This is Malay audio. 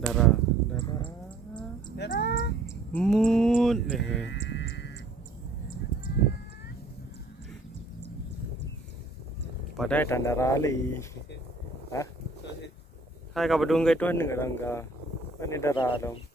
Darah. Mood Padahal tanda rali. Hah? Hai ka badung kai tuan nggak langka. Ini darah dong.